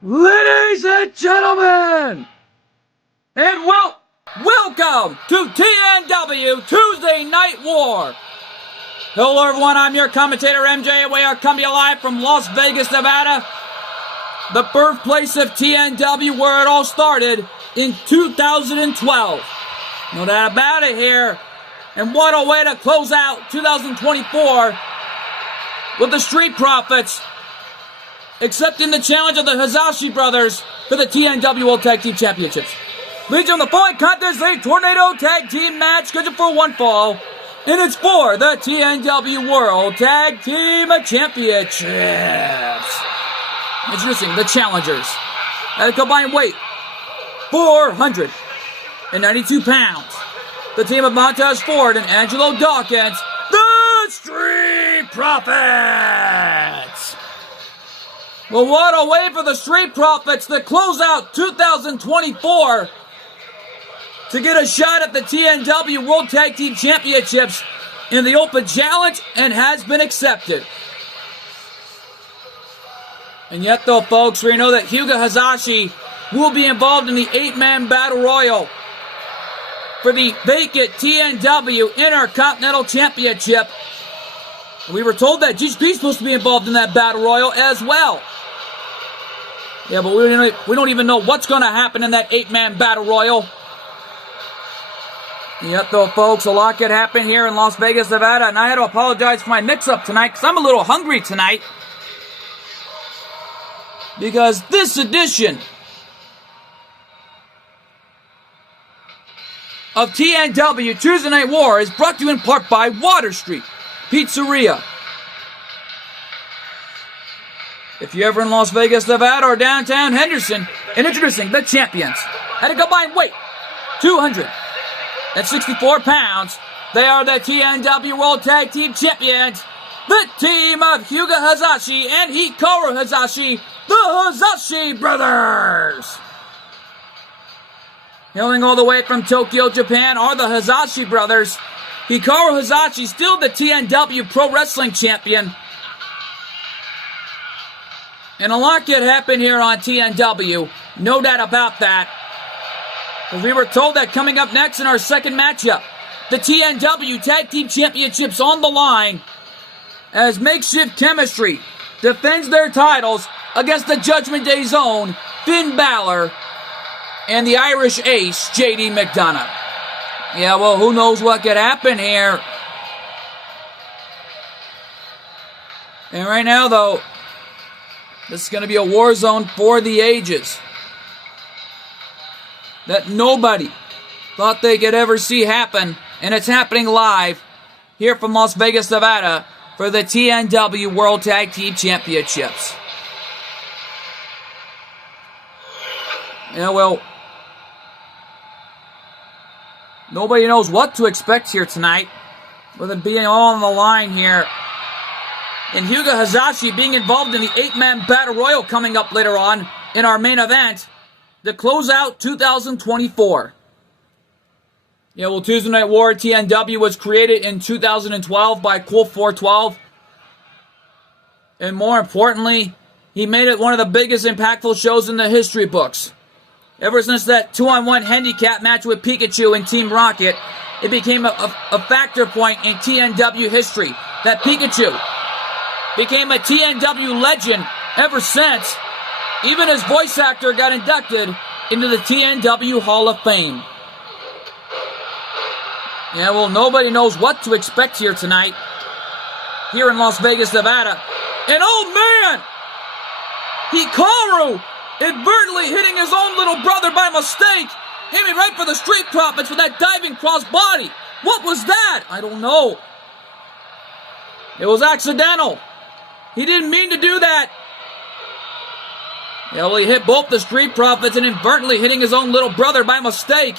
Ladies and gentlemen, and welcome to TNW Tuesday Night War. Hello everyone, I'm your commentator MJ. We are coming to you live from Las Vegas, Nevada, the birthplace of TNW, where it all started in 2012. No doubt about it here. And what a way to close out 2024 with the Street Profits accepting the challenge of the Hazashi brothers for the TNW World Tag Team Championships. Legion of the Following contest, a Tornado Tag Team match scheduled for one fall, and it's for the TNW World Tag Team Championships. Introducing the challengers at a combined weight 492 pounds. The team of Montez Ford and Angelo Dawkins, the Street Profits. Well, what a way for the Street Profits to close out 2024 to get a shot at the TNW World Tag Team Championships in the Open Challenge, and has been accepted. And yet, though, folks, we know that Hyuga Hazashi will be involved in the 8-man Battle Royal for the vacant TNW Intercontinental Championship. We were told that GSP is supposed to be involved in that Battle Royal as well. Yeah, but we don't even know what's going to happen in that 8-man Battle Royal. Yet, though, folks, a lot could happen here in Las Vegas, Nevada, and I had to apologize for my mix-up tonight because I'm a little hungry tonight. Because this edition of TNW Tuesday Night War is brought to you in part by Water Street Pizzeria. If you're ever in Las Vegas, Nevada, or downtown Henderson, and introducing the champions at a combined weight 264 pounds, they are the TNW World Tag Team Champions, the team of Hyuga Hazashi and Hikaru Hazashi, the Hazashi brothers. Hailing all the way from Tokyo, Japan, are the Hazashi brothers. Hikaru Hazashi, still the TNW Pro Wrestling Champion. And a lot could happen here on TNW, no doubt about that. Because we were told that coming up next in our second matchup, the TNW Tag Team Championships on the line, as Makeshift Chemistry defends their titles against the Judgment Day Zone, Finn Balor, and the Irish Ace, JD McDonough. Yeah, well, who knows what could happen here. And right now, though, this is going to be a war zone for the ages that nobody thought they could ever see happen. And it's happening live here from Las Vegas, Nevada for the TNW World Tag Team Championships. Yeah, well, nobody knows what to expect here tonight, with it being all on the line here. And Hyuga Hazashi being involved in the 8-man Battle Royal coming up later on in our main event to close out 2024. Yeah, well, Tuesday Night War TNW was created in 2012 by Cool 412. And more importantly, he made it one of the biggest impactful shows in the history books. Ever since that 2-on-1 handicap match with Pikachu and Team Rocket, it became a factor point in TNW history. That Pikachu became a TNW legend ever since. Even his voice actor got inducted into the TNW Hall of Fame. Yeah, well, nobody knows what to expect here tonight, here in Las Vegas, Nevada. And oh man! Hikaru inadvertently hitting his own little brother by mistake, aiming right for the Street Profits with that diving cross body. What was that? I don't know. It was accidental. He didn't mean to do that. Yeah, well, he hit both the Street Profits and inadvertently hitting his own little brother by mistake.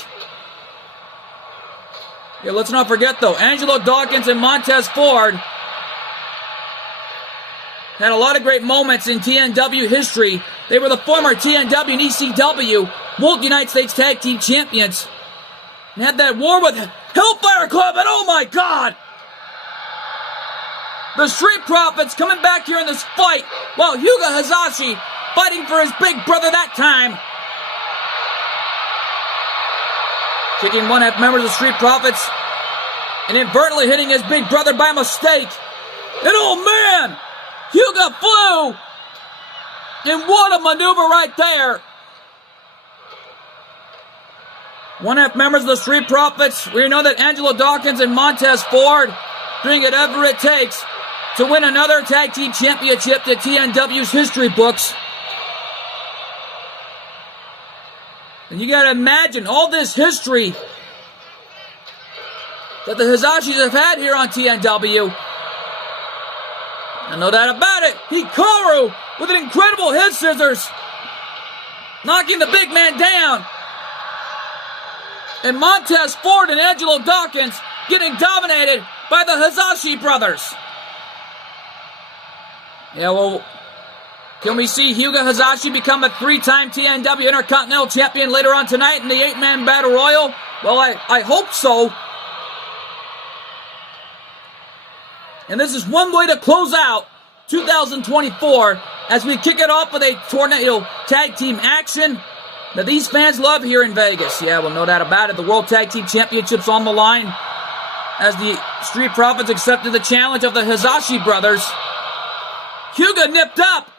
Yeah, let's not forget, though, Angelo Dawkins and Montez Ford had a lot of great moments in TNW history. They were the former TNW and ECW World United States Tag Team Champions. And had that war with Hellfire Club, and oh my God! The Street Profits coming back here in this fight, while Hyuga Hazashi fighting for his big brother that time. Kicking one half members of the Street Profits and inadvertently hitting his big brother by mistake. And oh man, Hyuga flew. And what a maneuver right there. One half members of the Street Profits. We know that Angelo Dawkins and Montez Ford doing whatever it takes to win another tag team championship to TNW's history books. And you gotta imagine all this history that the Hizashis have had here on TNW. And no doubt about it, Hikaru with an incredible head scissors, knocking the big man down. And Montez Ford and Angelo Dawkins getting dominated by the Hizashi brothers. Yeah, well, can we see Hyuga Hizashi become a 3-time TNW Intercontinental Champion later on tonight in the 8-man Battle Royal? Well, I hope so. And this is one way to close out 2024 as we kick it off with a Tornado Tag Team action that these fans love here in Vegas. Yeah, well, no doubt about it. The World Tag Team Championship's on the line as the Street Profits accepted the challenge of the Hizashi brothers. Hyuga nipped up.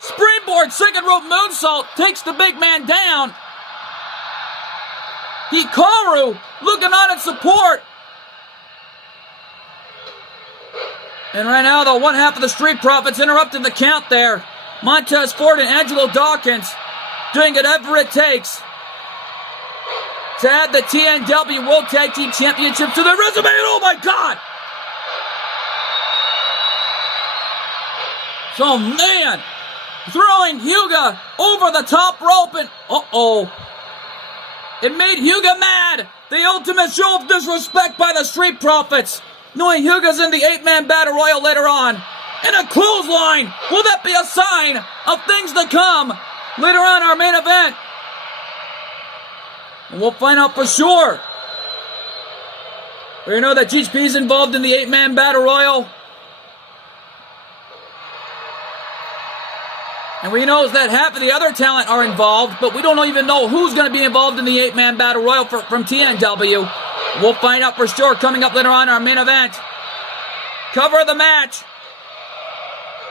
Springboard second rope moonsault takes the big man down. Hikaru looking on in support. And right now, the one half of the Street Profits interrupted the count there. Montez Ford and Angelo Dawkins doing whatever it takes to add the TNW World Tag Team Championship to their resume. And oh my God! So man, throwing Hyuga over the top rope and uh-oh. It made Hyuga mad. The ultimate show of disrespect by the Street Profits. Knowing Hyuga's in the 8-man Battle Royal later on. And a clothesline! Will that be a sign of things to come later on our main event? And we'll find out for sure. We know that GHP is involved in the 8-man Battle Royal. And we know that half of the other talent are involved, but we don't even know who's going to be involved in the 8-man Battle Royal from TNW. We'll find out for sure coming up later on our main event. Cover of the match.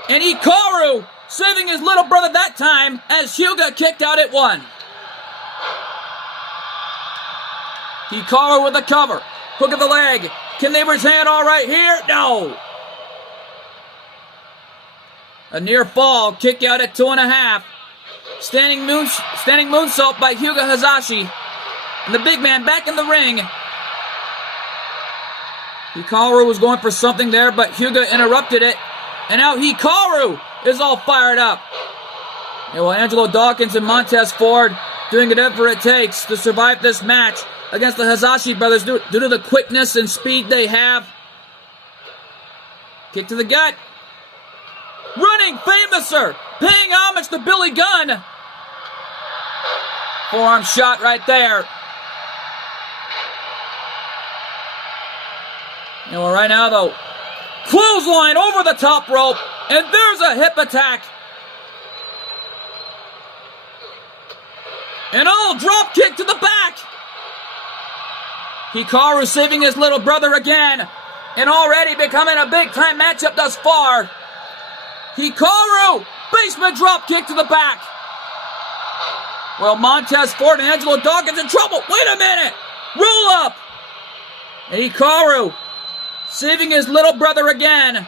And Hikaru saving his little brother that time as Hyuga kicked out at 1. Hikaru with the cover. Hook of the leg. Can Neighbor's hand all right here? No. A near fall. Kick out at 2.5. Standing moonsault by Hyuga Hizashi. And the big man back in the ring. Hikaru was going for something there, but Hyuga interrupted it. And now Hikaru is all fired up. And well, Angelo Dawkins and Montez Ford doing whatever it takes to survive this match against the Hizashi brothers due to the quickness and speed they have. Kick to the gut. Running Famouser, paying homage to Billy Gunn. Forearm shot right there. And well, right now though, clothesline over the top rope, and there's a hip attack. And drop kick to the back. Hikaru saving his little brother again, and already becoming a big time matchup thus far. Hikaru, basement drop kick to the back. Well, Montez Ford and Angelo Dawkins in trouble. Wait a minute, roll up. And Hikaru saving his little brother again.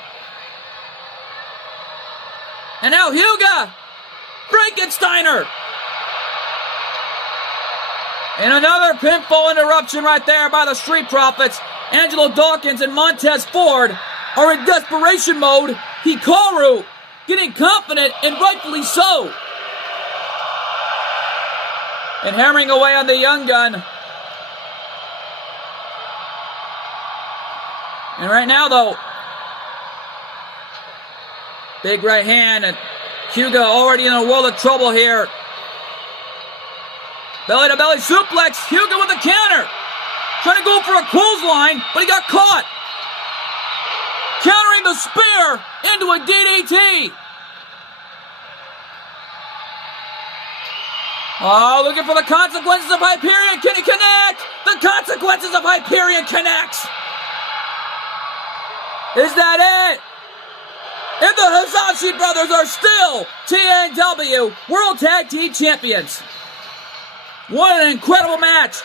And now Hyuga, Frankensteiner. And another pinfall interruption right there by the Street Profits. Angelo Dawkins and Montez Ford are in desperation mode. Hikaru getting confident, and rightfully so. And hammering away on the young gun. And right now, though, big right hand, and Hyuga already in a world of trouble here. Belly to belly suplex, Hyuga with a counter. Trying to go for a clothesline, but he got caught. Countering the spear into a DDT. Oh, looking for the consequences of Hyperion. Can he connect? The consequences of Hyperion connects. Is that it? And the Hazashi brothers are still TNW World Tag Team Champions. What an incredible match.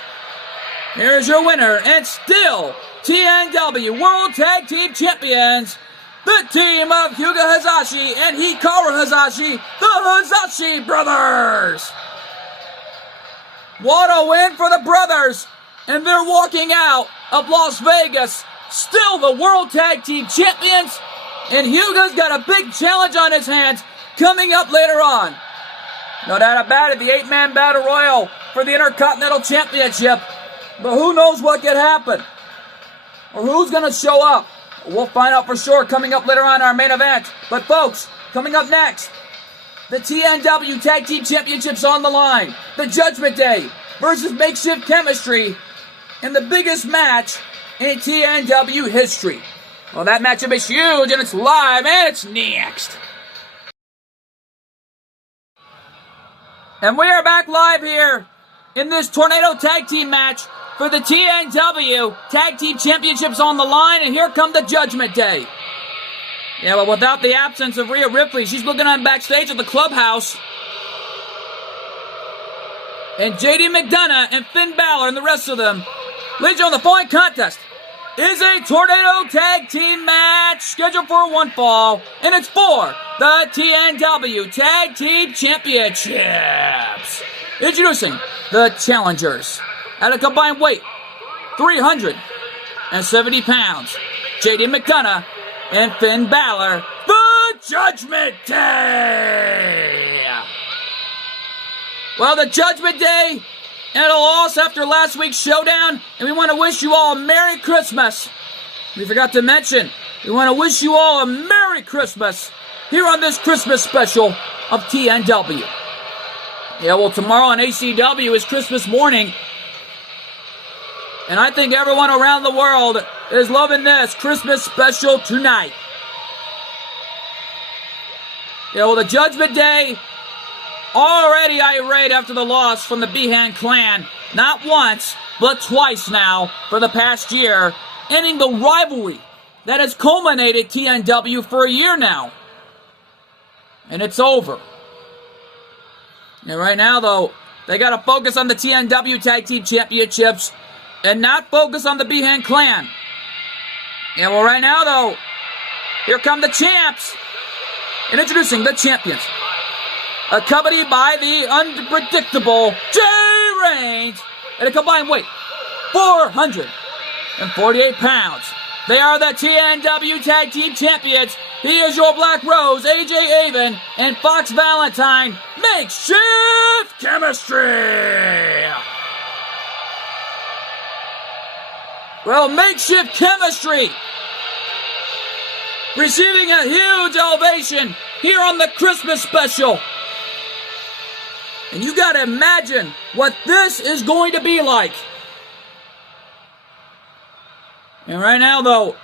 Here's your winner and still TNW World Tag Team Champions, the team of Hyuga Hazashi and Hikaru Hazashi, the Hazashi brothers. What a win for the brothers. And they're walking out of Las Vegas, still the World Tag Team Champions. And Hyuga's got a big challenge on his hands coming up later on. No doubt about it, the 8-man Battle Royal for the Intercontinental Championship. But who knows what could happen? Or who's going to show up? We'll find out for sure coming up later on in our main event. But folks, coming up next, the TNW Tag Team Championships on the line. The Judgment Day versus Makeshift Chemistry in the biggest match in TNW history. Well, that matchup is huge, and it's live, and it's next. And we are back live here in this Tornado Tag Team match for the TNW Tag Team Championships on the line, and here come the Judgment Day. Yeah, but without the absence of Rhea Ripley, she's looking on backstage at the clubhouse. And JD McDonough and Finn Balor and the rest of them. Ladies and gentlemen, the following contest is a Tornado Tag Team match scheduled for one fall, and it's for the TNW Tag Team Championships. Introducing the challengers at a combined weight 370 pounds, JD McDonough and Finn Balor, the Judgment Day. Well, the Judgment Day and a loss after last week's showdown, and we want to wish you all a Merry Christmas. We forgot to mention, we want to wish you all a Merry Christmas here on this Christmas special of TNW. Yeah, well, tomorrow on ACW is Christmas morning, and I think everyone around the world is loving this Christmas special tonight. Yeah, well, the Judgment Day already irate after the loss from the Behan clan, not once, but twice now for the past year, ending the rivalry that has culminated TNW for a year now. And it's over. And right now, though, they got to focus on the TNW Tag Team Championships and not focus on the Behan clan. Yeah, well, right now, though, here come the champs. And introducing the champions, accompanied by the unpredictable Jay Reigns at a combined weight 448 pounds. They are the TNW Tag Team Champions. He is your Black Rose, AJ Avon, and Fox Valentine. Makeshift Chemistry. Well, Makeshift Chemistry receiving a huge ovation here on the Christmas special. And you gotta imagine what this is going to be like. And right now, though,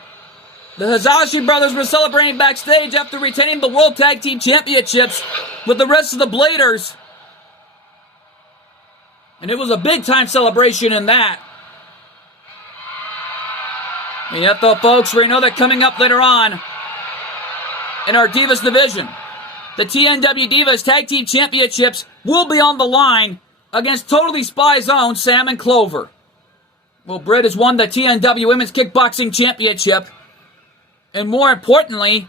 the Hazashi brothers were celebrating backstage after retaining the World Tag Team Championships with the rest of the Bladers. And it was a big-time celebration in that. And yet, though, folks, we know that coming up later on in our Divas division, the TNW Divas Tag Team Championships will be on the line against Totally Spy's own Sam and Clover. Well, Britt has won the TNW Women's Kickboxing Championship. And more importantly,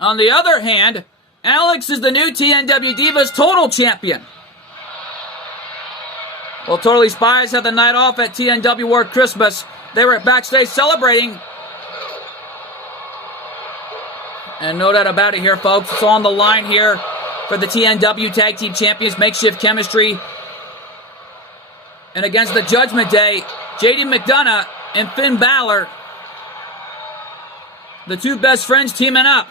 on the other hand, Alex is the new TNW Divas Total Champion. Well, Totally Spies had the night off at TNW World Christmas. They were backstage celebrating. And no doubt about it here, folks. It's on the line here for the TNW Tag Team Champions, Makeshift Chemistry. And against the Judgment Day, JD McDonough and Finn Balor, the two best friends teaming up.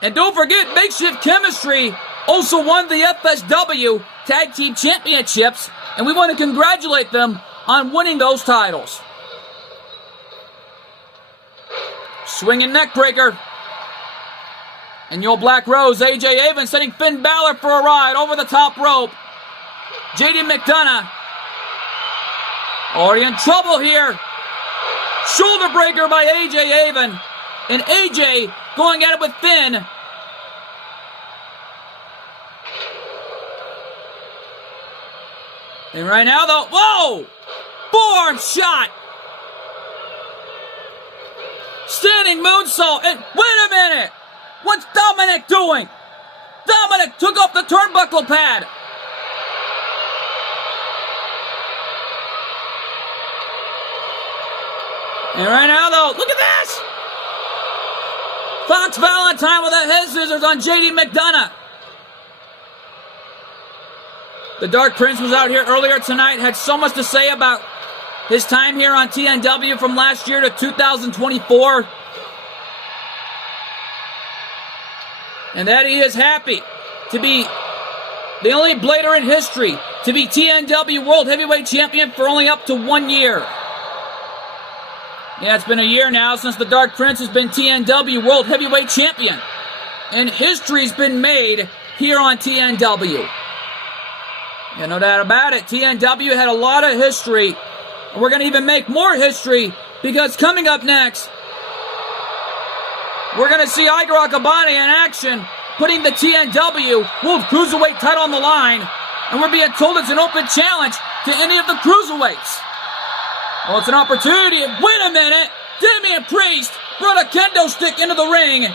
And don't forget, Makeshift Chemistry also won the FSW Tag Team Championships, and we want to congratulate them on winning those titles. Swinging neck breaker. And your Black Rose, AJ Avon, sending Finn Balor for a ride over the top rope. JD McDonough already in trouble here. Shoulder breaker by AJ Avon. And AJ going at it with Finn. And right now, though, whoa! Forearm shot! Standing moonsault, and wait a minute! What's Dominic doing? Dominic took off the turnbuckle pad! And right now, though, look at this! Fox Valentine with a head scissors on JD McDonough. The Dark Prince was out here earlier tonight, had so much to say about his time here on TNW from last year to 2024. And that he is happy to be the only Blader in history to be TNW World Heavyweight Champion for only up to 1 year. Yeah, it's been a year now since the Dark Prince has been TNW World Heavyweight Champion. And history's been made here on TNW. Yeah, no doubt about it. TNW had a lot of history. And we're going to even make more history because coming up next, we're going to see Iger Akabane in action, putting the TNW World Cruiserweight title on the line. And we're being told it's an open challenge to any of the cruiserweights. Well, it's an opportunity. Wait a minute. Damian Priest brought a kendo stick into the ring.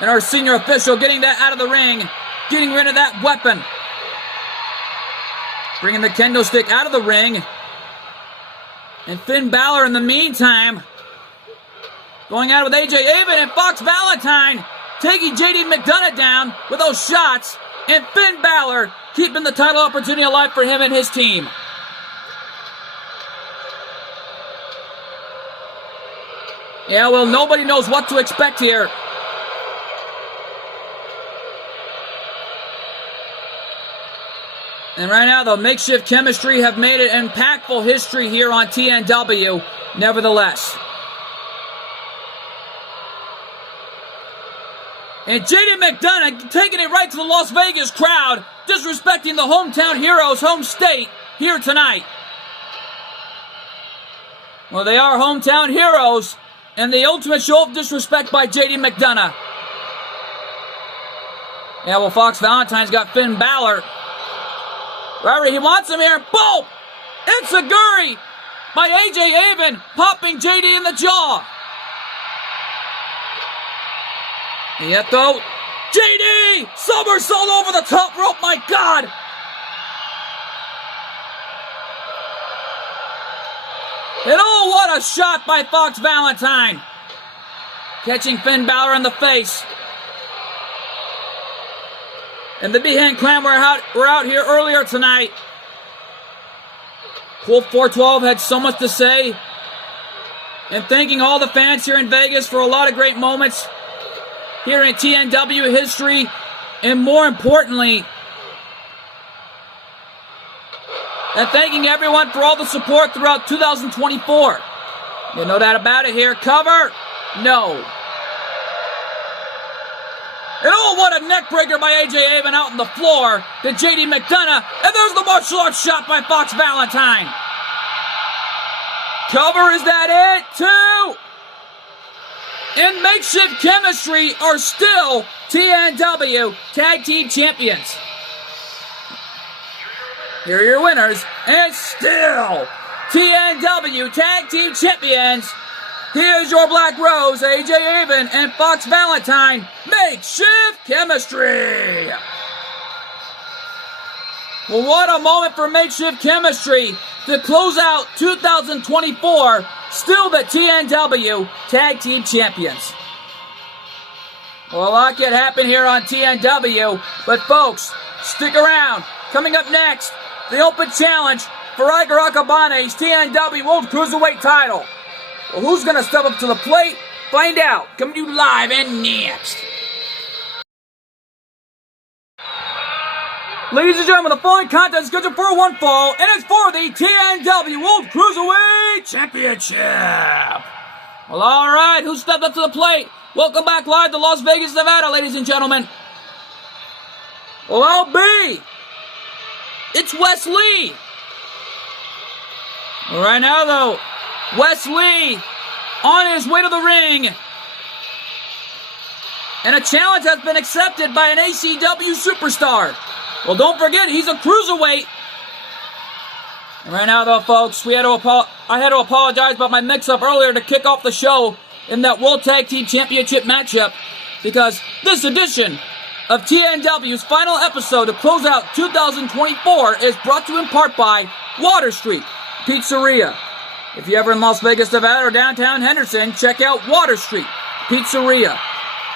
And our senior official getting that out of the ring. Getting rid of that weapon. Bringing the kendo stick out of the ring. And Finn Balor in the meantime going at it with AJ Avon and Fox Valentine taking JD McDonough down with those shots. And Finn Balor keeping the title opportunity alive for him and his team. Yeah, well, nobody knows what to expect here. And right now, the Makeshift Chemistry have made it impactful history here on TNW, nevertheless. And JD McDonough taking it right to the Las Vegas crowd, disrespecting the hometown heroes, home state, here tonight. Well, they are hometown heroes, and the ultimate show of disrespect by JD McDonough. Yeah, well, Fox Valentine's got Finn Balor. Right, he wants him here. Boom! It's a Guri by AJ Avon, popping JD in the jaw. And yet, though, JD! Somersault over the top rope, my God! And oh, what a shot by Fox Valentine. Catching Finn Balor in the face. And the Behan Clan were out here earlier tonight. Wolf 412 had so much to say. And thanking all the fans here in Vegas for a lot of great moments here in TNW history. And more importantly, and thanking everyone for all the support throughout 2024. Yeah, no doubt about it here. Cover? No. And oh, what a neck breaker by AJ Avon out on the floor to JD McDonough. And there's the martial arts shot by Fox Valentine. Cover, is that it? 2. And Makeshift Chemistry are still TNW Tag Team Champions. Here are your winners, and still TNW Tag Team Champions. Here's your Black Rose, AJ Avon, and Fox Valentine, Makeshift Chemistry. Well, what a moment for Makeshift Chemistry to close out 2024, still the TNW Tag Team Champions. Well, a lot could happen here on TNW, but folks, stick around. Coming up next, the open challenge for Iger Akabane's TNW World Cruiserweight title. Well, who's going to step up to the plate? Find out. Coming to you live and next. Ladies and gentlemen, the following contest is scheduled for one fall, and it's for the TNW World Cruiserweight Championship. Well, all right. Who stepped up to the plate? Welcome back live to Las Vegas, Nevada, ladies and gentlemen. Well, LB, it's Wes Lee. Right now, though, Wes Lee on his way to the ring. And a challenge has been accepted by an ACW superstar. Well, don't forget, he's a cruiserweight. And right now, though, folks, I had to apologize about my mix-up earlier to kick off the show in that World Tag Team Championship matchup, because this edition of TNW's final episode to close out 2024 is brought to you in part by Water Street Pizzeria. If you're ever in Las Vegas, Nevada, or downtown Henderson, check out Water Street Pizzeria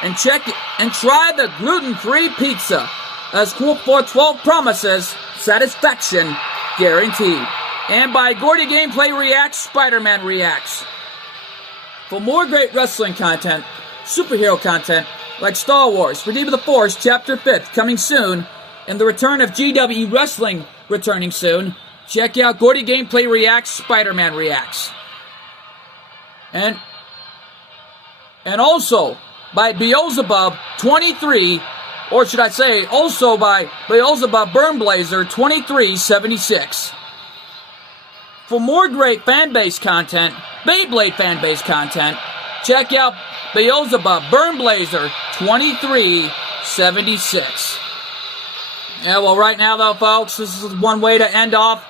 and try the gluten-free pizza, as Cool 412 promises satisfaction guaranteed. And by Gordy Gameplay Reacts, Spider-Man Reacts. For more great wrestling content, superhero content, like Star Wars, Redeem of the Force Chapter 5th coming soon, and the return of GW Wrestling returning soon, check out Gordy Gameplay Reacts, Spider-Man Reacts. And also by Beelzebub 23, or should I say, also by Beelzebub Burnblazer 2376. For more great fan-base content, Beyblade fan-base content, check out Beelzebub Burnblazer 2376. Yeah, well, right now, though, folks, this is one way to end off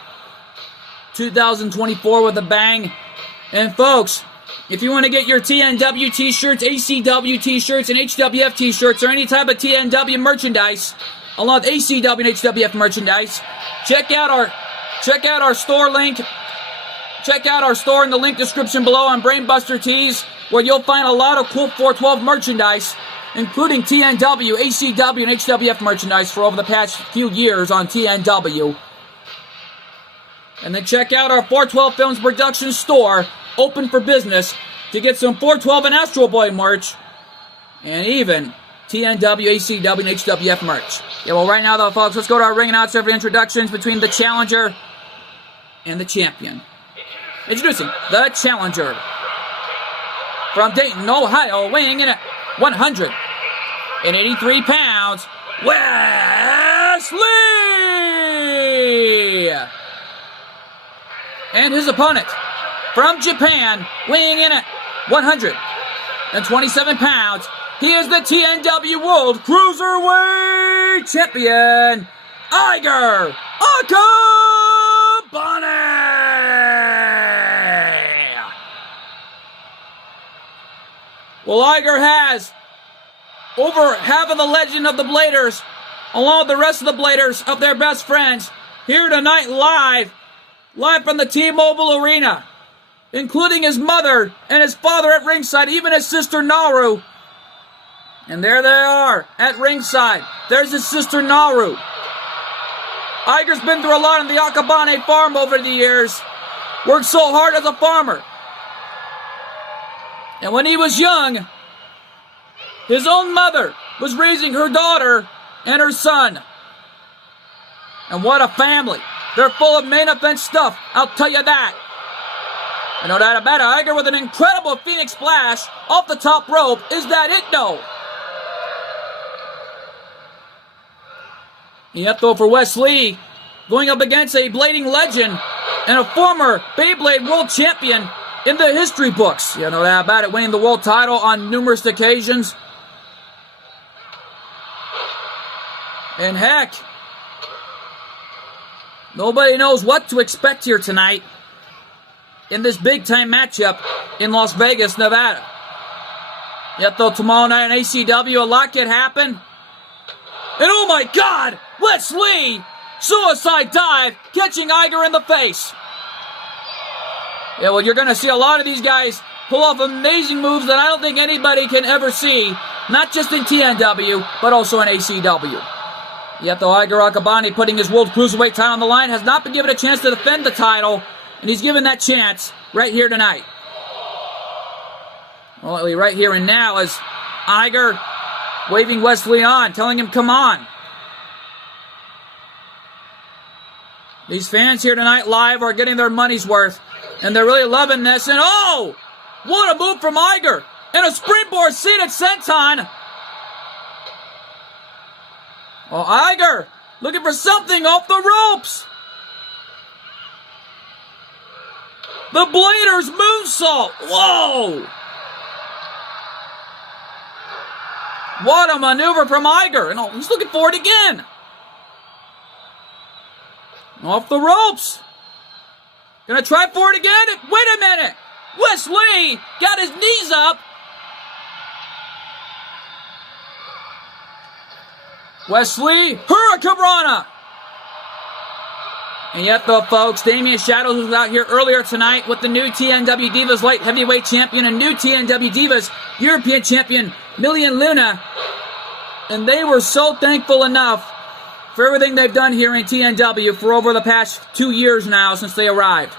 2024 with a bang. And, folks, if you want to get your TNW t-shirts, ACW t-shirts, and HWF t-shirts, or any type of TNW merchandise, along with ACW and HWF merchandise, check out our store link. Check out our store in the link description below on Brainbuster Tees, where you'll find a lot of cool 412 merchandise, including TNW, ACW, and HWF merchandise for over the past few years on TNW. And then check out our 412 Films production store, open for business, to get some 412 and Astro Boy merch, and even TNW, ACW, and HWF merch. Yeah, well, right now, though, folks, let's go to our ring announcer for introductions between the challenger and the champion. Introducing the challenger from Dayton, Ohio, weighing in at 183 pounds, Wes Lee! And his opponent from Japan, weighing in at 127 pounds, he is the TNW World Cruiserweight Champion, Iger Akabane! Well, Iger has over half of the Legend of the Bladers, along with the rest of the Bladers of their best friends, here tonight live from the T-Mobile Arena, including his mother and his father at ringside, even his sister Naru. And there they are at ringside. There's his sister Naru. Iger's been through a lot on the Akabane farm over the years. Worked so hard as a farmer. And when he was young, his own mother was raising her daughter and her son. And what a family. They're full of main event stuff, I'll tell you that. And no doubt about it, Iger with an incredible Phoenix Splash off the top rope. Is that it? No. Yet, though, for Wes Lee, going up against a blading legend and a former Beyblade World Champion in the history books. You know that about it, winning the world title on numerous occasions. And heck, nobody knows what to expect here tonight in this big-time matchup in Las Vegas, Nevada. Yet, though, tomorrow night on ACW, a lot can happen. And oh my God, Wes Lee, suicide dive, catching Iger in the face. Yeah, well, you're going to see a lot of these guys pull off amazing moves that I don't think anybody can ever see, not just in TNW, but also in ACW. Yet, though, Iger Akabane, putting his World Cruiserweight title on the line, has not been given a chance to defend the title, and he's given that chance right here tonight. Well, right here and now as Iger waving Wes Lee on, telling him, come on. These fans here tonight live are getting their money's worth, and they're really loving this. And oh, what a move from Iger. And a springboard seated senton. Oh, Iger looking for something off the ropes. The Bladers moonsault. Whoa. What a maneuver from Iger. And he's looking for it again. Off the ropes. Gonna try for it again. Wait a minute. Wes Lee got his knees up. Wes Lee, Hurricanrana. And yet, though, folks, Damian Shadows was out here earlier tonight with the new TNW Divas Light Heavyweight Champion and new TNW Divas European Champion, Million Luna. And they were so thankful enough for everything they've done here in TNW for over the past 2 years now since they arrived.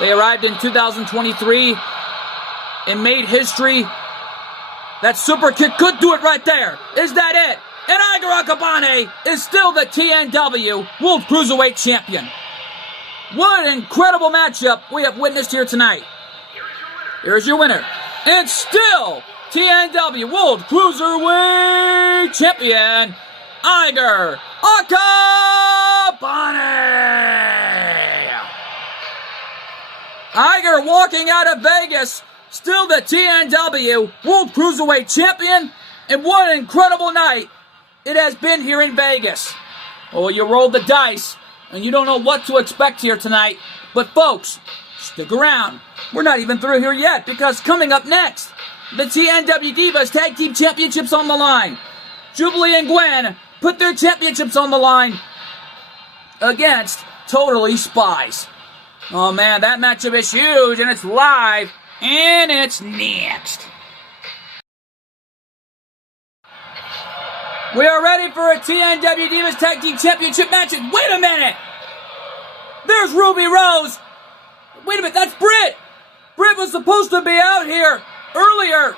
They arrived in 2023 and made history. That super kick could do it right there. Is that it? And Iger Akabane is still the TNW World Cruiserweight Champion. What an incredible matchup we have witnessed here tonight. Here's your winner. And still TNW World Cruiserweight Champion, Iger Akabane. Iger walking out of Vegas, still the TNW World Cruiserweight Champion. And what an incredible night it has been here in Vegas. Oh, you rolled the dice, and you don't know what to expect here tonight. But folks, stick around. We're not even through here yet, because coming up next, the TNW Divas Tag Team Championships on the line. Jubilee and Gwen put their championships on the line against Totally Spies. Oh man, that matchup is huge, and it's live, and it's next. We are ready for a TNW Divas Tag Team Championship match. Wait a minute! There's Ruby Rose! Wait a minute, that's Britt! Britt was supposed to be out here earlier.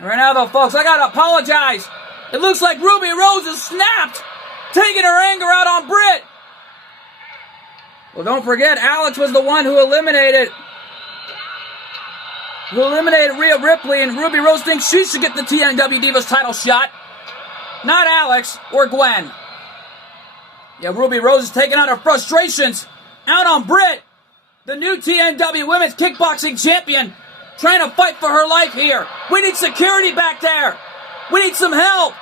Right now though, folks, I gotta apologize. It looks like Ruby Rose is snapped, taking her anger out on Britt. Well, don't forget, Alex was the one who eliminated Rhea Ripley, and Ruby Rose thinks she should get the TNW Divas title shot. Not Alex or Gwen. Yeah, Ruby Rose is taking out her frustrations out on Britt, the new TNW Women's Kickboxing Champion, trying to fight for her life here. We need security back there. We need some help.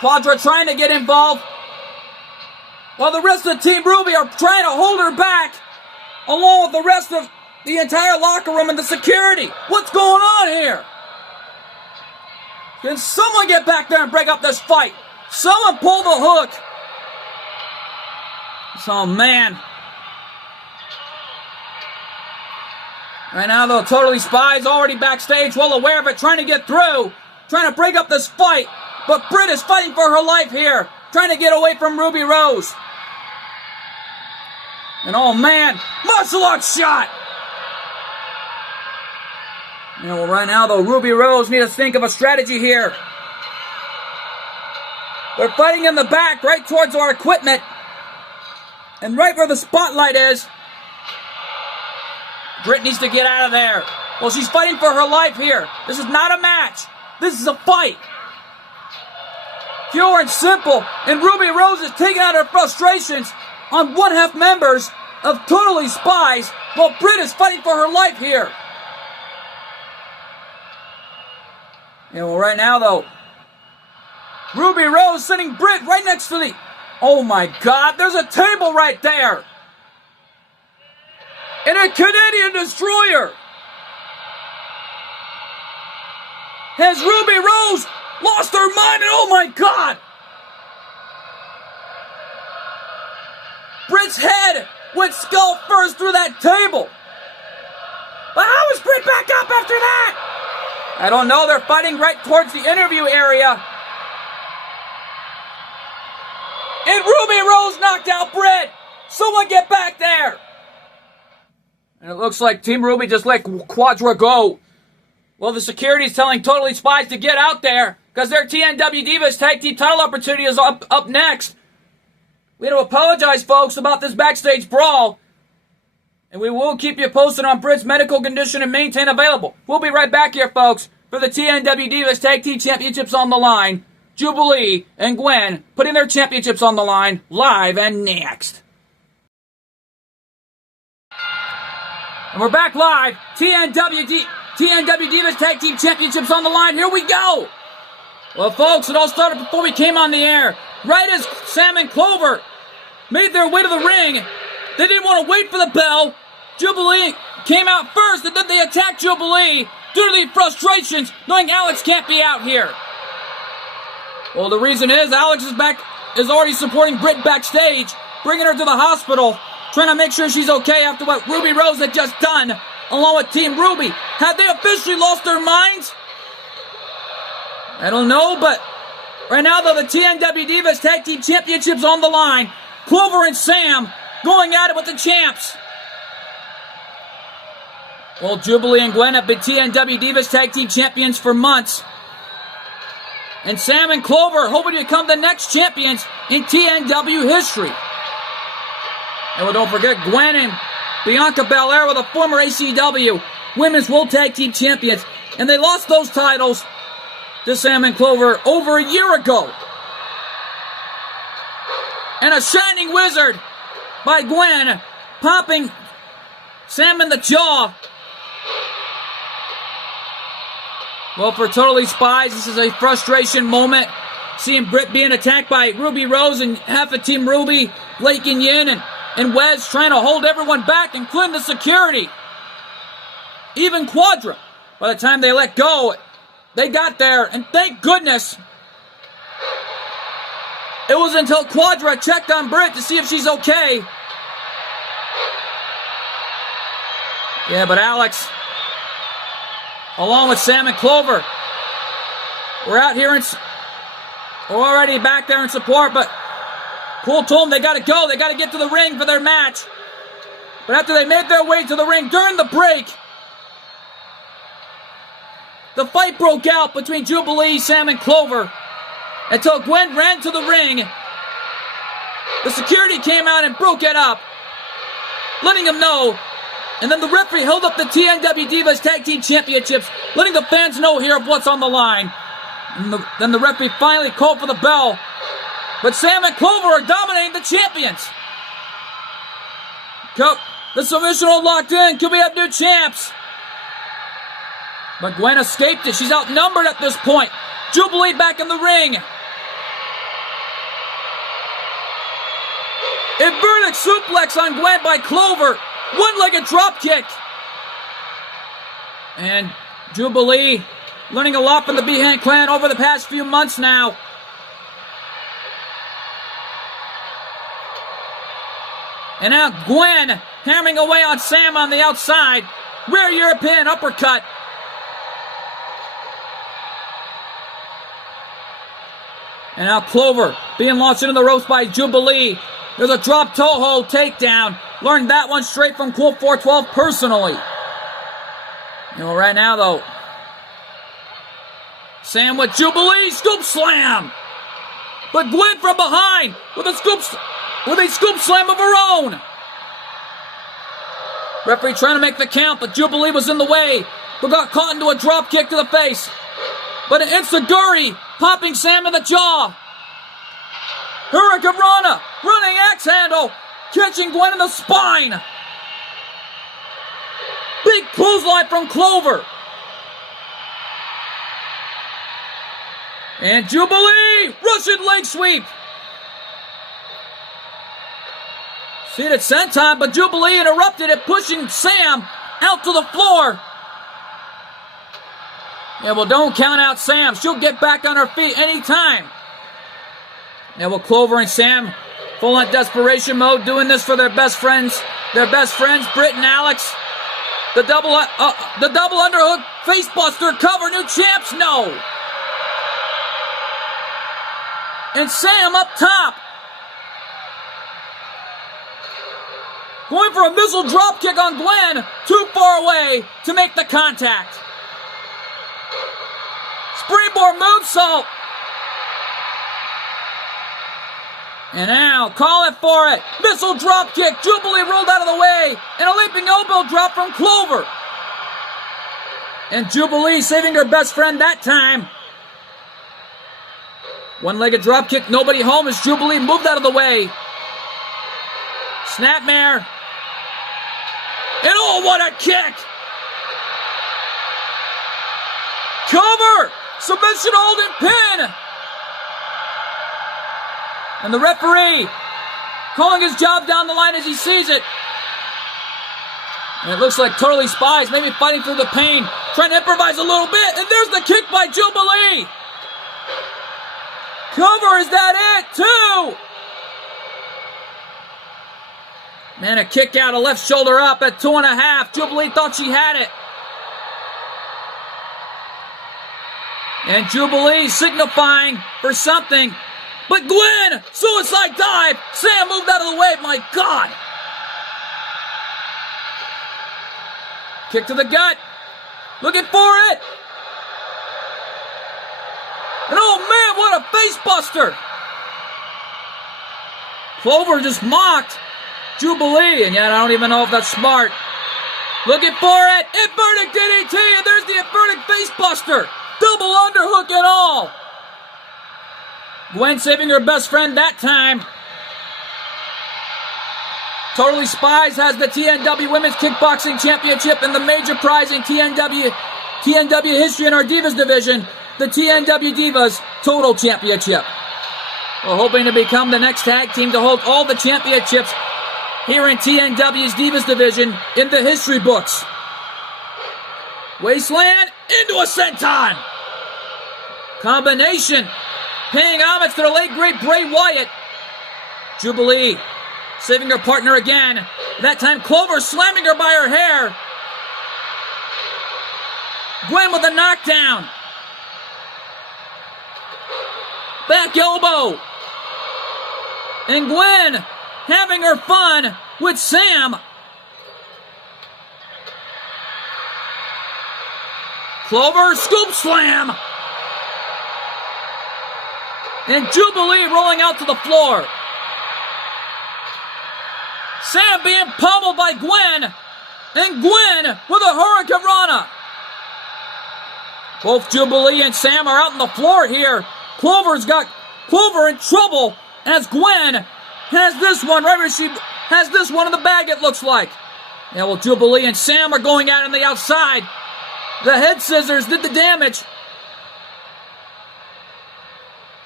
Quadra trying to get involved, while the rest of the Team Ruby are trying to hold her back, along with the rest of the entire locker room and the security. What's going on here? Can someone get back there and break up this fight? Someone pull the hook. Oh, man. Right now, though, Totally Spies already backstage, well aware of it, trying to get through, trying to break up this fight. But Britt is fighting for her life here, trying to get away from Ruby Rose. And oh, man, martial arts shot. You know, right now, though, Ruby Rose needs to think of a strategy here. They're fighting in the back, right towards our equipment. And right where the spotlight is. Britt needs to get out of there. Well, she's fighting for her life here. This is not a match. This is a fight. Pure and simple. And Ruby Rose is taking out her frustrations on one-half members of Totally Spies, while Britt is fighting for her life here. Yeah, well, right now, though, Ruby Rose sitting Britt right next to the... Oh, my God, there's a table right there. And a Canadian Destroyer. Has Ruby Rose lost her mind? And oh, my God. Britt's head went skull first through that table. But how is Britt back up after that? I don't know. They're fighting right towards the interview area. And Ruby Rose knocked out Britt. Someone get back there. And it looks like Team Ruby just let Quadra go. Well, the security's telling Totally Spies to get out there, because their TNW Divas Tag Team title opportunity is up next. We had to apologize, folks, about this backstage brawl. And we will keep you posted on Britt's medical condition and maintain available. We'll be right back here, folks, for the TNW Divas Tag Team Championships on the line. Jubilee and Gwen putting their championships on the line live and next. And we're back live. TNW Divas Tag Team Championships on the line. Here we go. Well, folks, it all started before we came on the air. Right as Sam and Clover made their way to the ring, they didn't want to wait for the bell. Jubilee came out first, and then they attacked Jubilee due to the frustrations, knowing Alex can't be out here. Well, the reason is Alex is already supporting Britt backstage, bringing her to the hospital, trying to make sure she's okay after what Ruby Rose had just done, along with Team Ruby. Had they officially lost their minds? I don't know, but right now, though, the TNW Divas Tag Team Championships on the line. Clover and Sam going at it with the champs. Well, Jubilee and Gwen have been TNW Divas Tag Team Champions for months. And Sam and Clover hoping to become the next champions in TNW history. And well, don't forget, Gwen and Bianca Belair were the former ACW Women's World Tag Team Champions. And they lost those titles to Sam and Clover over a year ago. And a Shining Wizard by Gwen popping Sam in the jaw. Well, for Totally Spies, this is a frustration moment. Seeing Britt being attacked by Ruby Rose and half of Team Ruby, Blake and Yin, and Wes trying to hold everyone back, including the security. Even Quadra. By the time they let go, they got there, and thank goodness it was until Quadra checked on Britt to see if she's okay. Yeah, but Alex, along with Sam and Clover, we're out here we're already back there in support, but Cole told them they gotta go, they gotta get to the ring for their match. But after they made their way to the ring during the break, the fight broke out between Jubilee, Sam, and Clover until Gwen ran to the ring. The security came out and broke it up, letting them know. And then the referee held up the TNW Divas Tag Team Championships, letting the fans know here of what's on the line. And then the referee finally called for the bell. But Sam and Clover are dominating the champions. The submission hold locked in. Could we have new champs? But Gwen escaped it. She's outnumbered at this point. Jubilee back in the ring. Inverted suplex on Gwen by Clover. One-legged drop kick. And Jubilee learning a lot from the Behan clan over the past few months now. And now Gwen hammering away on Sam on the outside. Rear European uppercut. And now Clover being launched into the ropes by Jubilee. There's a drop toe hold takedown. Learned that one straight from Cool 412 personally. Right now, though, Sam with Jubilee, scoop slam. But Gwen from behind with a scoop slam of her own. Referee trying to make the count, but Jubilee was in the way, but got caught into a drop kick to the face. But an Enziguri popping Sam in the jaw. Hurricane Rana, running axe handle, catching Gwen in the spine. Big clothesline from Clover. And Jubilee, Russian leg sweep. Seated senton, but Jubilee interrupted it, pushing Sam out to the floor. Yeah, well, don't count out Sam. She'll get back on her feet anytime. Yeah, well, Clover and Sam, full on desperation mode, doing this for their best friends. Their best friends, Britt and Alex. The double underhook facebuster cover, new champs, no. And Sam up top. Going for a missile drop kick on Gwen, too far away to make the contact. Springboard moonsault. And now, call it for it. Missile drop kick. Jubilee rolled out of the way. And a leaping elbow drop from Clover. And Jubilee saving her best friend that time. One-legged drop kick. Nobody home as Jubilee moved out of the way. Snapmare. And oh, what a kick! Cover! Submission hold and pin! And the referee calling his job down the line as he sees it. And it looks like Totally Spies maybe fighting through the pain, trying to improvise a little bit. And there's the kick by Jubilee. Cover, is that it? 2! Man, a kick out, a left shoulder up at 2.5. Jubilee thought she had it. And Jubilee signifying for something. But Gwen, suicide dive. Sam moved out of the way, my God. Kick to the gut. Looking for it. And oh man, what a face buster. Clover just mocked Jubilee, and yet I don't even know if that's smart. Looking for it. Inverted DDT, and there's the inverted face buster. Double underhook and all. Gwen saving her best friend that time. Totally Spies has the TNW Women's Kickboxing Championship and the major prize in TNW history in our Divas division, the TNW Divas Total Championship. We're hoping to become the next tag team to hold all the championships here in TNW's Divas division in the history books. Wasteland into a senton. Combination. Paying homage to the late great Bray Wyatt. Jubilee saving her partner again. That time Clover slamming her by her hair. Gwen with a knockdown. Back elbow. And Gwen having her fun with Sam. Clover scoop slam. And Jubilee rolling out to the floor. Sam being pummeled by Gwen. And Gwen with a Hurricanrana. Both Jubilee and Sam are out on the floor here. Clover's got Clover in trouble as Gwen has this one right where she has this one in the bag, it looks like. Yeah, well, Jubilee and Sam are going out on the outside. The head scissors did the damage.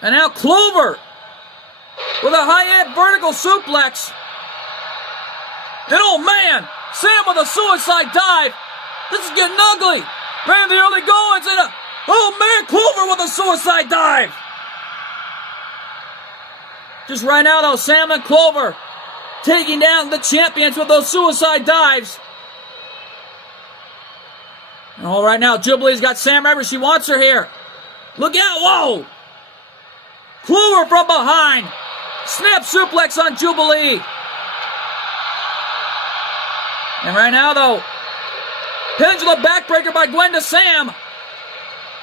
And now Clover with a high-end vertical suplex. And oh man, Sam with a suicide dive. This is getting ugly. Man, the early goings and oh man, Clover with a suicide dive. Just right now though, Sam and Clover taking down the champions with those suicide dives. And all right now, Jubilee's got Sam right where she wants her here. Look out, whoa! Clover from behind. Snap suplex on Jubilee. And right now though, pendulum backbreaker by Gwen to Sam.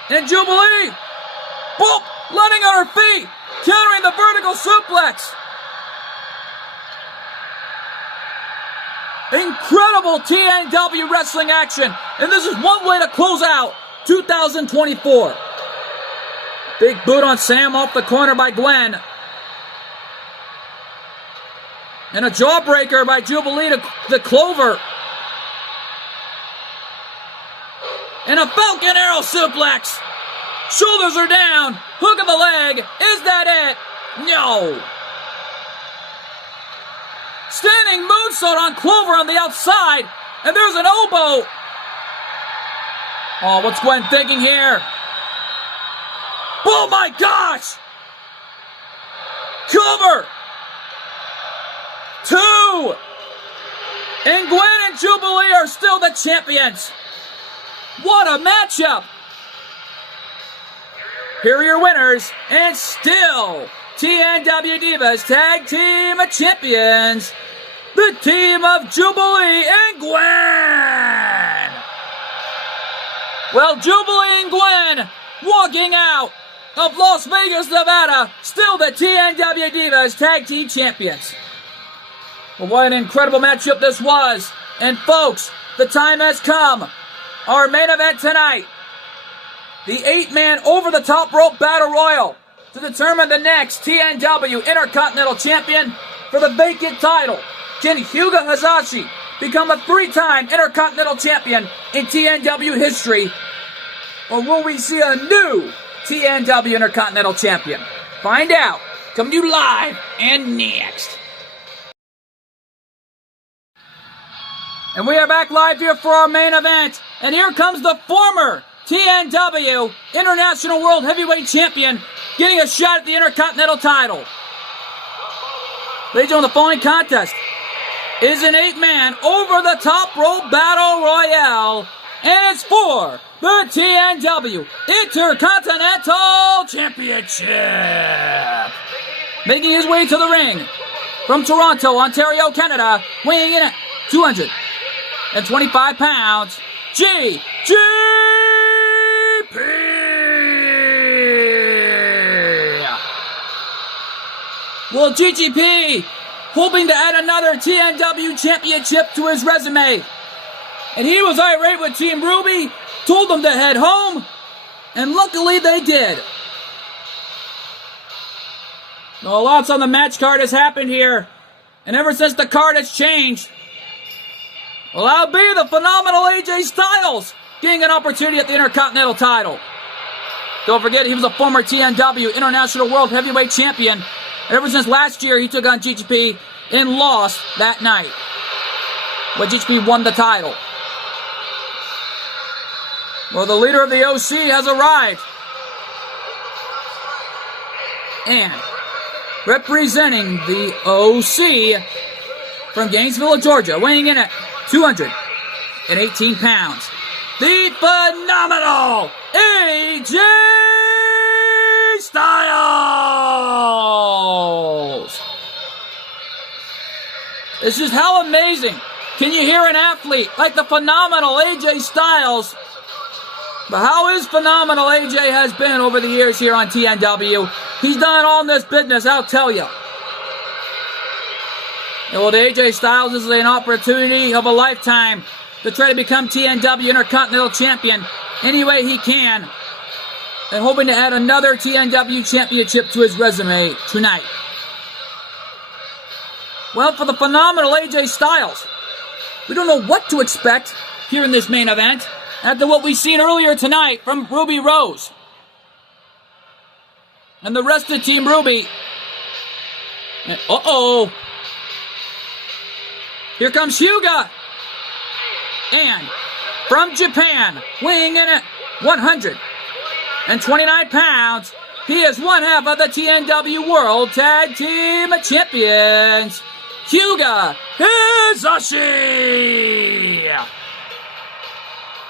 And Jubilee, boop, landing on her feet, countering the vertical suplex. Incredible TNW wrestling action. And this is one way to close out 2024. Big boot on Sam off the corner by Gwen. And a jawbreaker by Jubilee to Clover. And a Falcon Arrow suplex. Shoulders are down. Hook of the leg. Is that it? No. Standing moonsault on Clover on the outside. And there's an elbow. Oh, what's Gwen thinking here? Oh my gosh! Cover! 2! And Gwen and Jubilee are still the champions. What a matchup! Here are your winners, and still TNW Divas Tag Team Champions, the team of Jubilee and Gwen. Well, Jubilee and Gwen walking out of Las Vegas, Nevada, still the TNW Divas Tag Team Champions. Well, what an incredible matchup this was. And folks, the time has come. Our main event tonight. The 8-man over-the-top rope battle royal to determine the next TNW Intercontinental Champion for the vacant title. Can Hyuga Hayashi become a 3-time Intercontinental Champion in TNW history? Or will we see a new TNW Intercontinental Champion? Find out. Coming to you live and next. And we are back live here for our main event. And here comes the former TNW International World Heavyweight Champion getting a shot at the Intercontinental title. Ladies and gentlemen, the following contest is an 8-man over-the-top rope battle royale. And it's for the TNW Intercontinental Championship. Making his way to the ring from Toronto, Ontario, Canada, weighing in at 225 pounds, GGP! Well, GGP hoping to add another TNW championship to his resume. And he was irate with Team Ruby, told them to head home, and luckily they did. Well, lots on the match card has happened here, and ever since the card has changed, well, that'll be the phenomenal AJ Styles getting an opportunity at the Intercontinental title. Don't forget, he was a former TNW International World Heavyweight Champion, and ever since last year, he took on GGP and lost that night, when GGP won the title. Well, the leader of the OC has arrived. And representing the OC from Gainesville, Georgia, weighing in at 218 pounds, the phenomenal AJ Styles. This is how amazing can you hear an athlete like the phenomenal AJ Styles? But how his phenomenal AJ has been over the years here on TNW. He's done all in this business, I'll tell you. And well, the AJ Styles is an opportunity of a lifetime to try to become TNW Intercontinental Champion any way he can. And hoping to add another TNW Championship to his resume tonight. Well, for the phenomenal AJ Styles, we don't know what to expect here in this main event after what we've seen earlier tonight from Ruby Rose. And the rest of Team Ruby. And, here comes Hyuga. And from Japan, weighing in at 129 pounds, he is one half of the TNW World Tag Team Champions, Hyuga Hayashi.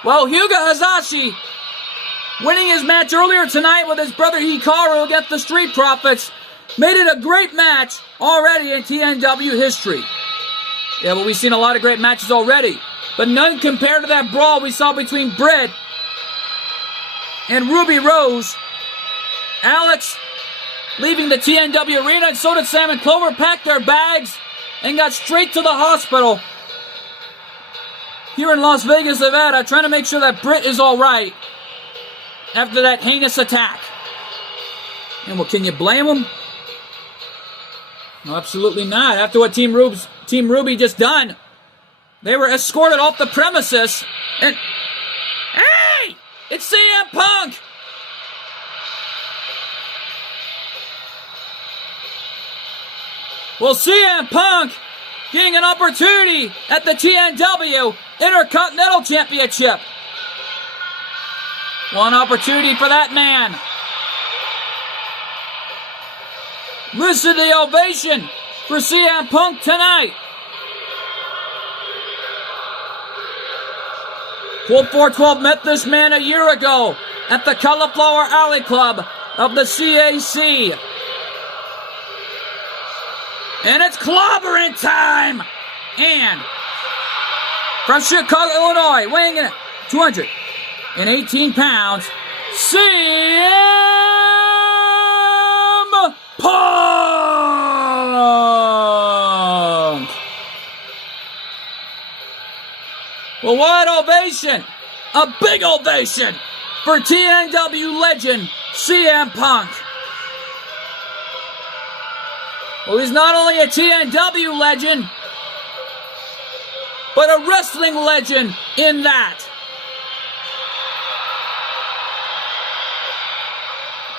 Well, Hyuga Hayashi winning his match earlier tonight with his brother Hikaru against the Street Profits made it a great match already in TNW history. Yeah, well, we've seen a lot of great matches already, but none compared to that brawl we saw between Britt and Ruby Rose. Alex leaving the TNW arena, and so did Sam and Clover, packed their bags and got straight to the hospital here in Las Vegas, Nevada, trying to make sure that Britt is all right after that heinous attack. And well, can you blame him? No, absolutely not. After what Team Ruby just done, they were escorted off the premises. And hey, it's CM Punk. Well, CM Punk getting an opportunity at the TNW Intercontinental Championship. One opportunity for that man. Listen to the ovation for CM Punk tonight. 12-4-12 met this man a year ago at the Cauliflower Alley Club of the CAC. And it's clobbering time! And from Chicago, Illinois, weighing in at 218 pounds, CM Punk! Well, what ovation! A big ovation for TNW legend CM Punk. Well, he's not only a TNW legend, but a wrestling legend in that.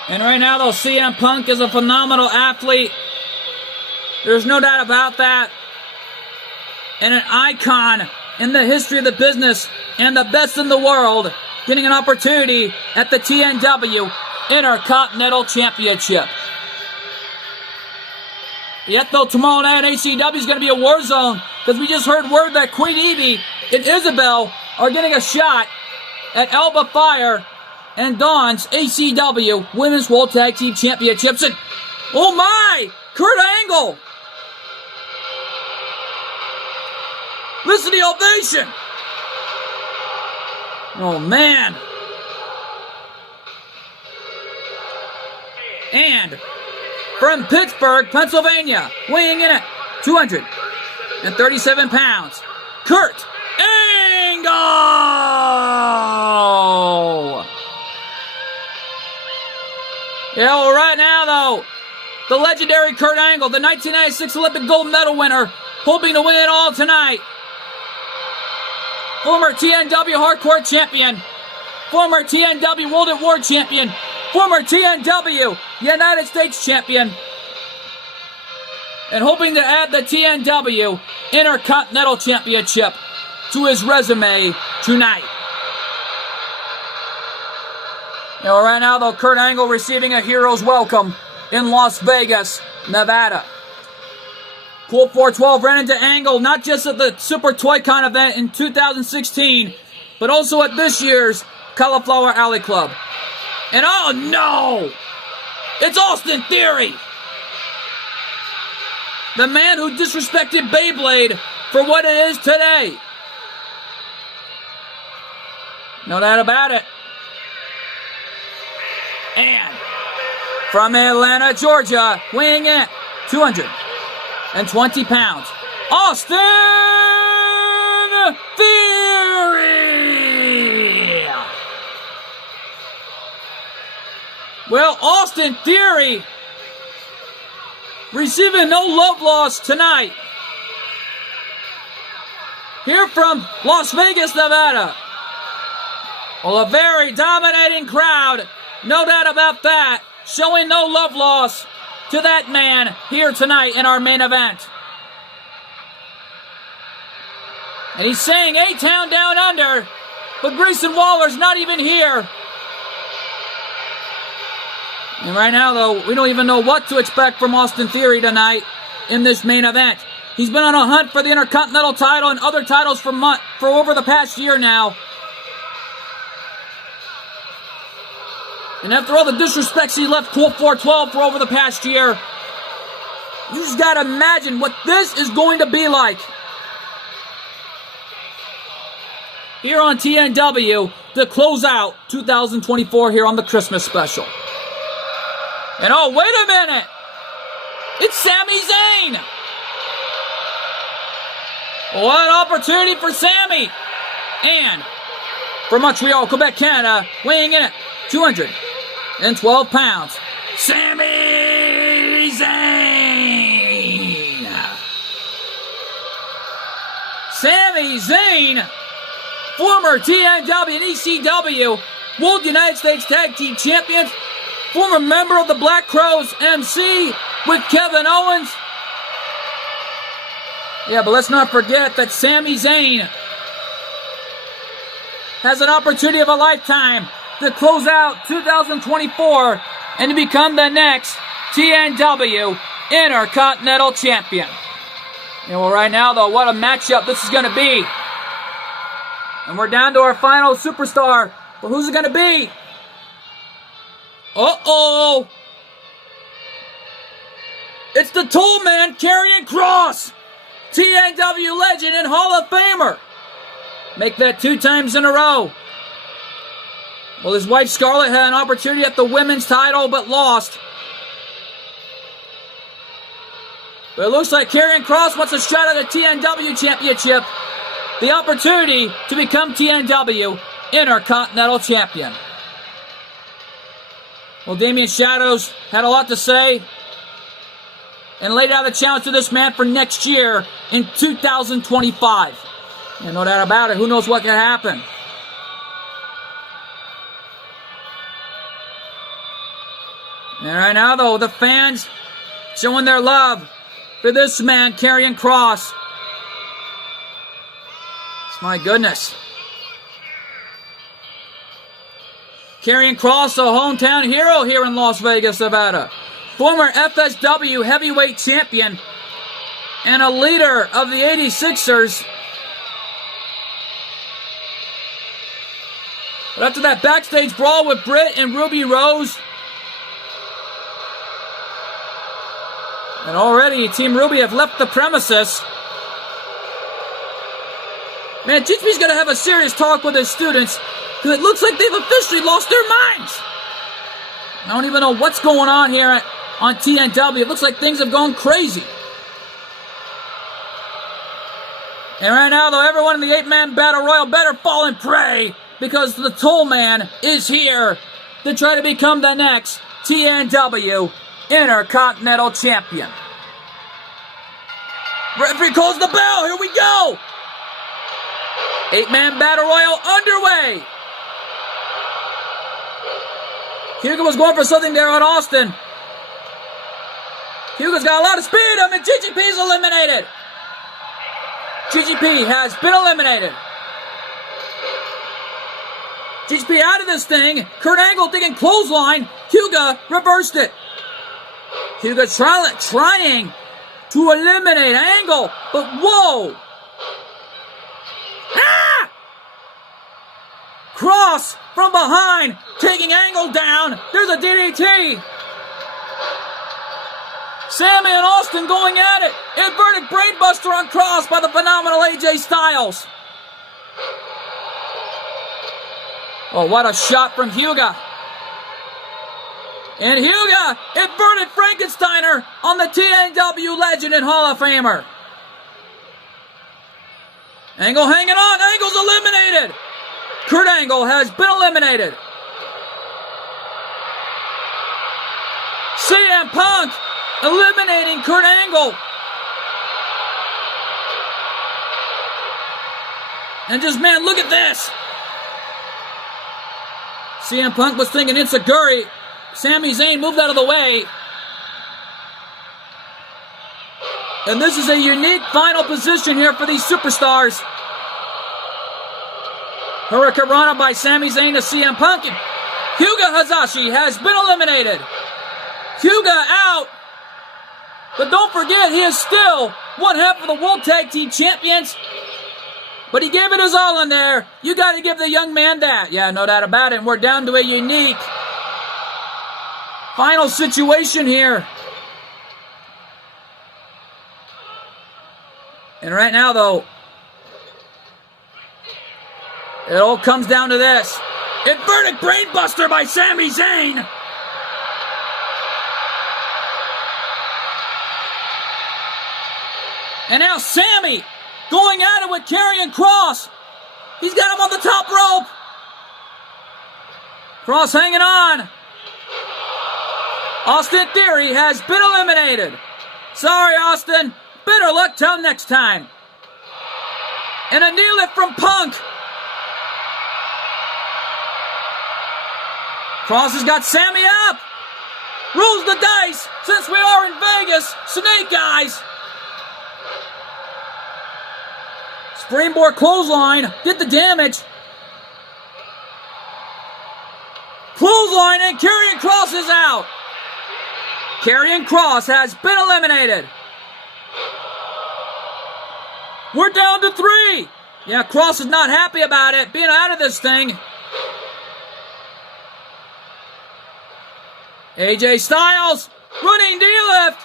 And right now, though, CM Punk is a phenomenal athlete. There's no doubt about that. And an icon in the history of the business and the best in the world, getting an opportunity at the TNW Intercontinental Championship. Yet, though, tomorrow night ACW is going to be a war zone, because we just heard word that Queen Evie and Isabel are getting a shot at Alba Fire and Dawn's ACW Women's World Tag Team Championships. And, oh my! Kurt Angle! Listen to the ovation! Oh man! And from Pittsburgh, Pennsylvania, weighing in at 237 pounds, Kurt Angle! Yeah, well, right now, though, the legendary Kurt Angle, the 1996 Olympic gold medal winner, hoping to win it all tonight. Former TNW Hardcore Champion, former TNW World at War Champion, former TNW United States Champion, and hoping to add the TNW Intercontinental Championship to his resume tonight. You know, right now, though, Kurt Angle receiving a hero's welcome in Las Vegas, Nevada. Cool 412 ran into Angle not just at the Super Toy-Con event in 2016, but also at this year's Cauliflower Alley Club. And oh no! It's Austin Theory! The man who disrespected Beyblade for what it is today. No doubt about it. And from Atlanta, Georgia, weighing in at 220 pounds, Austin Theory! Well, Austin Theory receiving no love loss tonight. Here from Las Vegas, Nevada. Well, a very dominating crowd. No doubt about that. Showing no love loss to that man here tonight in our main event. And he's saying A-Town down under, but Grayson Waller's not even here. And right now, though, we don't even know what to expect from Austin Theory tonight in this main event. He's been on a hunt for the Intercontinental title and other titles for over the past year now. And after all the disrespects he left Cool 412 for over the past year, you just gotta imagine what this is going to be like here on TNW to close out 2024 here on the Christmas special. And oh, wait a minute! It's Sami Zayn! What an opportunity for Sami! And from Montreal, Quebec, Canada, weighing in at 212 pounds, Sami Zayn! Sami Zayn, former TNW and ECW World United States Tag Team Champions, former member of the Black Crowes MC with Kevin Owens. Yeah, but let's not forget that Sami Zayn has an opportunity of a lifetime to close out 2024 and to become the next TNW Intercontinental Champion. And well, right now, though, what a matchup this is going to be. And we're down to our final superstar. But who's it going to be? Uh-oh! It's the Tool Man, Karrion Kross! TNW legend and Hall of Famer! Make that 2 times in a row. Well, his wife Scarlett had an opportunity at the women's title, but lost. But it looks like Karrion Kross wants a shot at the TNW Championship. The opportunity to become TNW Intercontinental Champion. Well, Damien Shadows had a lot to say and laid out a challenge to this man for next year in 2025. And no doubt about it, who knows what can happen. And right now, though, the fans showing their love for this man, Karrion Kross. My goodness. Karrion Kross, a hometown hero here in Las Vegas, Nevada. Former FSW heavyweight champion and a leader of the 86ers. But after that backstage brawl with Britt and Ruby Rose, and already Team Ruby have left the premises. Man, GHP's going to have a serious talk with his students because it looks like they've officially lost their minds. I don't even know what's going on here on TNW. It looks like things have gone crazy. And right now, though, everyone in the 8-man Battle Royal better fall and pray because the Toll Man is here to try to become the next TNW Intercontinental Champion. Referee calls the bell. Here we go. 8-man Battle Royal underway. Hugo was going for something there on Austin. Hugo's got a lot of speed on him, and GGP's eliminated. GGP has been eliminated. GGP out of this thing. Kurt Angle thinking clothesline. Hugo reversed it. Hugo trying to eliminate Angle, but whoa. Ah! Kross from behind, taking Angle down. There's a DDT. Sammy and Austin going at it. Inverted brainbuster on Kross by the phenomenal AJ Styles. Oh, what a shot from Hugo. And Hugo inverted Frankensteiner on the TNW legend and Hall of Famer. Angle hanging on. Angle's eliminated. Kurt Angle has been eliminated. CM Punk eliminating Kurt Angle. And just, man, look at this. CM Punk was thinking Enziguri. Sami Zayn moved out of the way. And this is a unique final position here for these superstars. Hurricanrana by Sami Zayn to CM Punk. And Hyuga Hazashi has been eliminated. Hyuga out. But don't forget, he is still one half of the World Tag Team Champions. But he gave it his all in there. You got to give the young man that. Yeah, no doubt about it. And we're down to a unique final situation here. And right now, though, it all comes down to this. Inverted brainbuster by Sami Zayn. And now Sammy going at it with Karrion Kross. He's got him on the top rope. Kross hanging on. Austin Theory has been eliminated. Sorry, Austin. Better luck till next time. And a knee lift from Punk. Kross has got Sammy up. Rolls the dice since we are in Vegas. Snake eyes. Springboard clothesline. Did the damage. Clothesline and Karrion Kross is out. Karrion Kross has been eliminated. We're down to 3. Yeah, Kross is not happy about it, being out of this thing. AJ Styles, running knee-lift.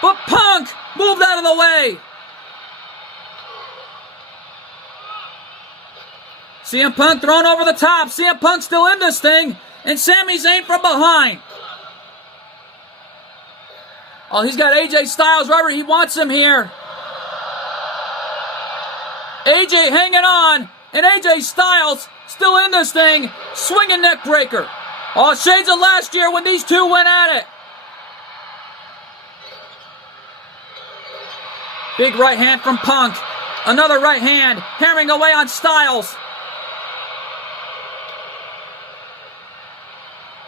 But Punk moved out of the way. CM Punk thrown over the top. CM Punk still in this thing. And Sami Zayn from behind. Oh, he's got AJ Styles right where he wants him here. AJ hanging on, and AJ Styles still in this thing, swinging neck breaker. Oh, shades of last year when these two went at it. Big right hand from Punk. Another right hand, hammering away on Styles.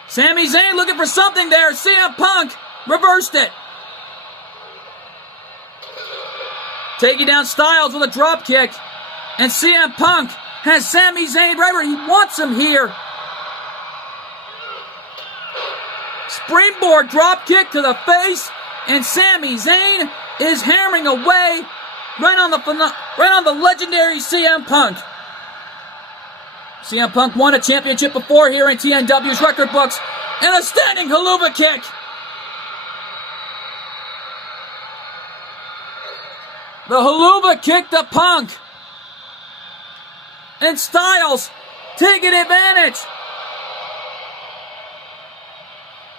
Sami Zayn looking for something there. CM Punk reversed it. Taking down Styles with a drop kick. And CM Punk has Sami Zayn right where he wants him here. Springboard drop kick to the face. And Sami Zayn is hammering away right on the legendary CM Punk. CM Punk won a championship before here in TNW's record books. And a standing haluva kick. The haluva kick to Punk. And Styles taking advantage.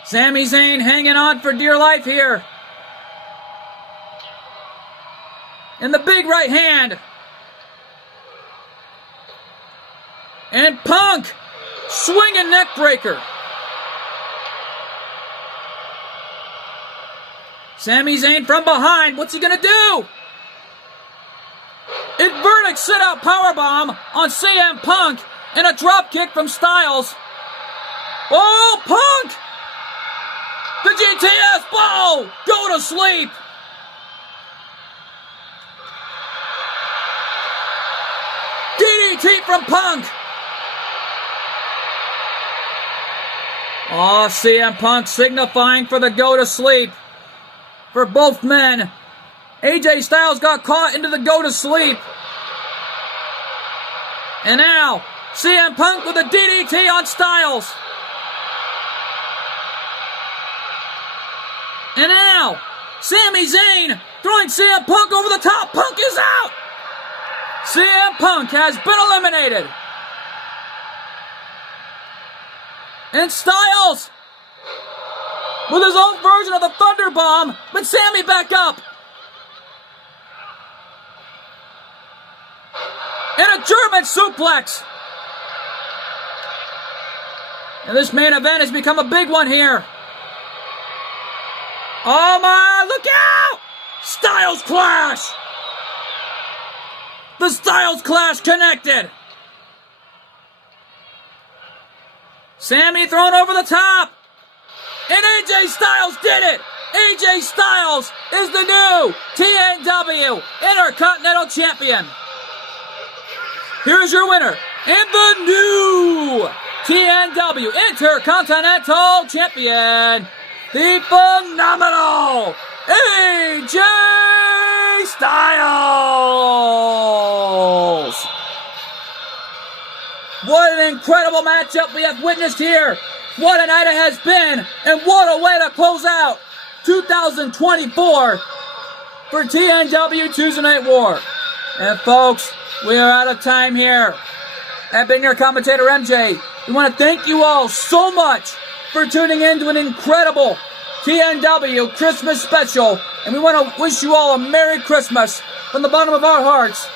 Sami Zayn hanging on for dear life here. And the big right hand. And Punk swinging neck breaker. Sami Zayn from behind. What's he going to do? Inverted sit-out powerbomb on CM Punk and a dropkick from Styles. Oh, Punk! The GTS ball! Go to sleep! DDT from Punk! Oh, CM Punk signifying for the go to sleep for both men. AJ Styles got caught into the go to sleep. And now, CM Punk with a DDT on Styles. And now, Sami Zayn throwing CM Punk over the top. Punk is out. CM Punk has been eliminated. And Styles with his own version of the Thunder Bomb, but Sami back up. And a German suplex. And this main event has become a big one here. Oh my, look out! Styles Clash! The Styles Clash connected. Sami thrown over the top. And AJ Styles did it. AJ Styles is the new TNW Intercontinental Champion. Here's your winner and the new TNW Intercontinental Champion, the phenomenal AJ Styles. What an incredible matchup we have witnessed here. What a night it has been, and what a way to close out 2024 for TNW Tuesday Night War. And folks, we are out of time here. I've been your commentator, MJ. We want to thank you all so much for tuning in to an incredible TNW Christmas special. And we want to wish you all a Merry Christmas from the bottom of our hearts.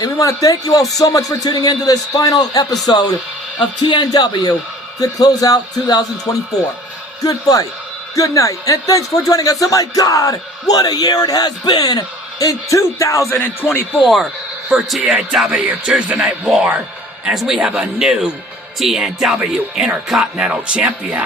And we want to thank you all so much for tuning in to this final episode of TNW to close out 2024. Good fight, good night, and thanks for joining us. Oh my God, what a year it has been in 2024 for TNW Tuesday Night War, as we have a new TNW Intercontinental Champion.